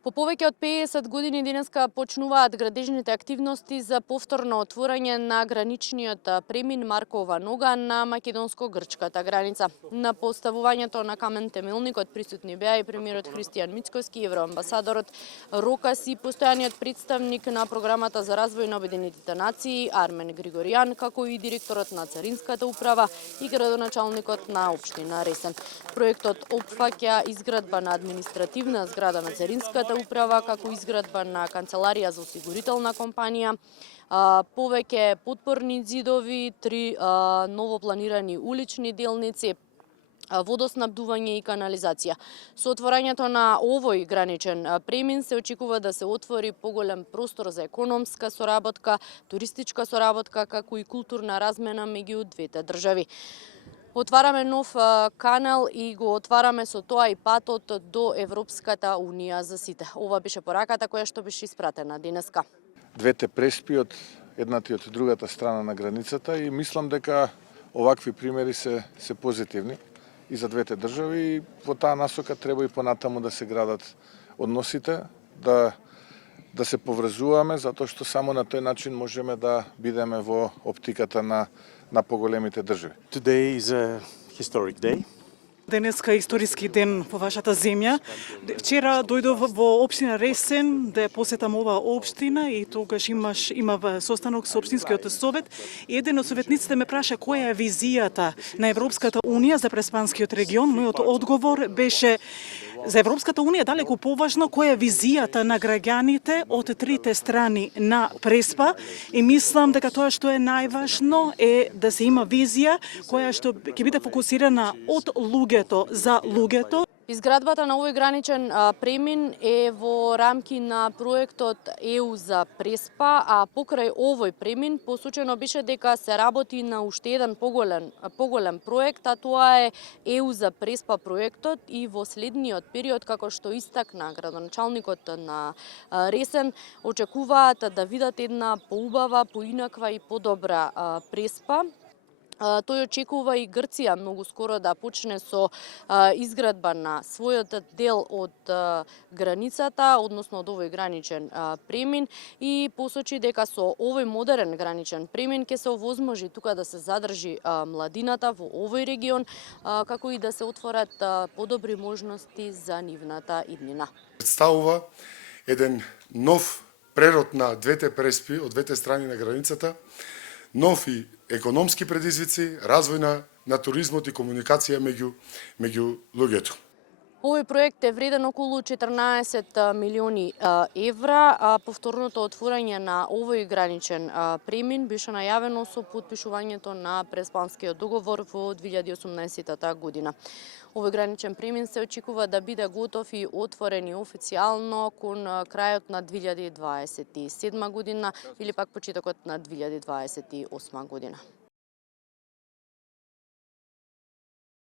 По повеќе од 50 години денеска почнуваат градежните активности за повторно отворање на граничниот премин Маркова нога на македонско-грчката граница. На поставувањето на камен темелникот присутни беа и премиерот Христијан Мицкоски, евроамбасадорот Рокас и постојаниот представник на програмата за развој на Обединетите нации Армен Григоријан, како и директорот на Царинската управа и градоначалникот на општина Ресен. Проектот опфаќа изградба на административна зграда на Царинската управа, како изградба на канцеларија за осигурителна компанија, повеќе потпорни ѕидови, 3 новопланирани улични делници, водоснабдување и канализација. Со отворањето на овој граничен премин се очекува да се отвори поголем простор за економска соработка, туристичка соработка, како и културна размена меѓу двете држави. Отвараме нов канал и го отвараме со тоа и патот до Европската унија за сите. Ова беше пораката која што беше испратена денеска. Двете преспи од едната и од другата страна на границата и мислам дека овакви примери се позитивни и за двете држави и во таа насока треба и понатаму да се градат односите, да се поврзуваме, затоа што само на тој начин можеме да бидеме во оптиката на поголемите држави. Today is a historic day. Денеска е историски ден во вашата земја. Вчера дојдов во општина Ресен да посетам оваа општина и тогаш имав состанок со општинскиот совет. И еден од советниците ме праша која е визијата на Европската унија за Преспанскиот регион. Мојот одговор беше за Европската унија далеку поважно која е визијата на граѓаните од трите страни на Преспа и мислам дека тоа што е најважно е да се има визија која што ќе биде фокусирана од луѓето за луѓето. Изградбата на овој граничен премин е во рамки на проектот ЕУ за Преспа, а покрај овој премин посочено беше дека се работи на уште еден поголем проект, а тоа е ЕУ за Преспа проектот и во следниот период, како што истакна градоначалникот на Ресен, очекуваат да видат една поубава, поинаква и подобра Преспа. Тој очекува и Грција многу скоро да почне со изградба на својот дел од границата, односно од овој граничен премин и посочи дека со овој модерен граничен премин ќе се овозможи тука да се задржи младината во овој регион, како и да се отворат подобри можности за нивната иднина. Представува еден нов прерод на двете преспи од двете страни на границата, нови економски предизвици, развој на туризмот и комуникација меѓу луѓето. Овој проект е вреден околу 14 милиони евра, а повторното отворање на овој граничен премин беше најавено со потпишувањето на Преспанскиот договор во 2018 година. Овој граничен премин се очекува да биде готов и отворен и официјално кон крајот на 2027 година или пак почетокот на 2028 година.